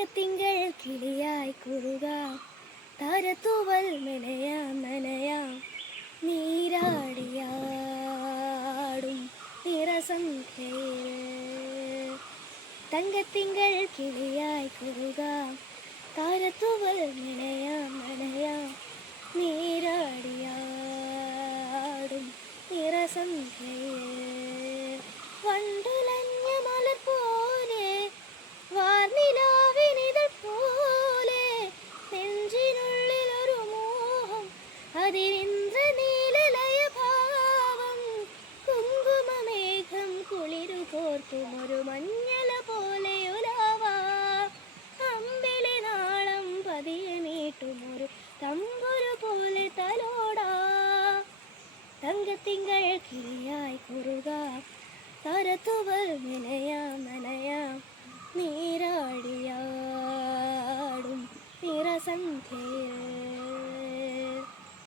തങ്കത്തിങ്കൾ കിളിയായി കുറുകാം, താരത്തൂവൽ മെനയാം നനയാം, നീരാടിയാടും നിറസന്ധ്യയിൽ. തങ്കത്തിങ്കൾ കിളിയായി കുറുകാം, താരത്തൂവൽ മെനയാം നനയാം, നീരാടിയാടും നിറസന്ധ്യയിൽ. വണ്ടുലഞ്ഞ മലർ പോലെ വാർനിലാവിനിതൾ പോലെ നെഞ്ചിനുള്ളിലൊരു മോഹം, അതിരിന്ദ്രനീലലയ ഭാവം. കുങ്കുമമേഘം കുളിരു കോർത്തുമൊരു മഞ്ഞല പോലെ ഉലാവാം, അമ്പിളി നാളം പതിയെ മീട്ടുമൊരു തമ്പുരു പോലെ തലോടാം. തങ്കത്തിങ്കൾ കിളിയായി കുറുകാം, താരത്തൂവൽ മെനയാം നനയാം, നീരാടിയാടും നിറസന്ധ്യയിൽ.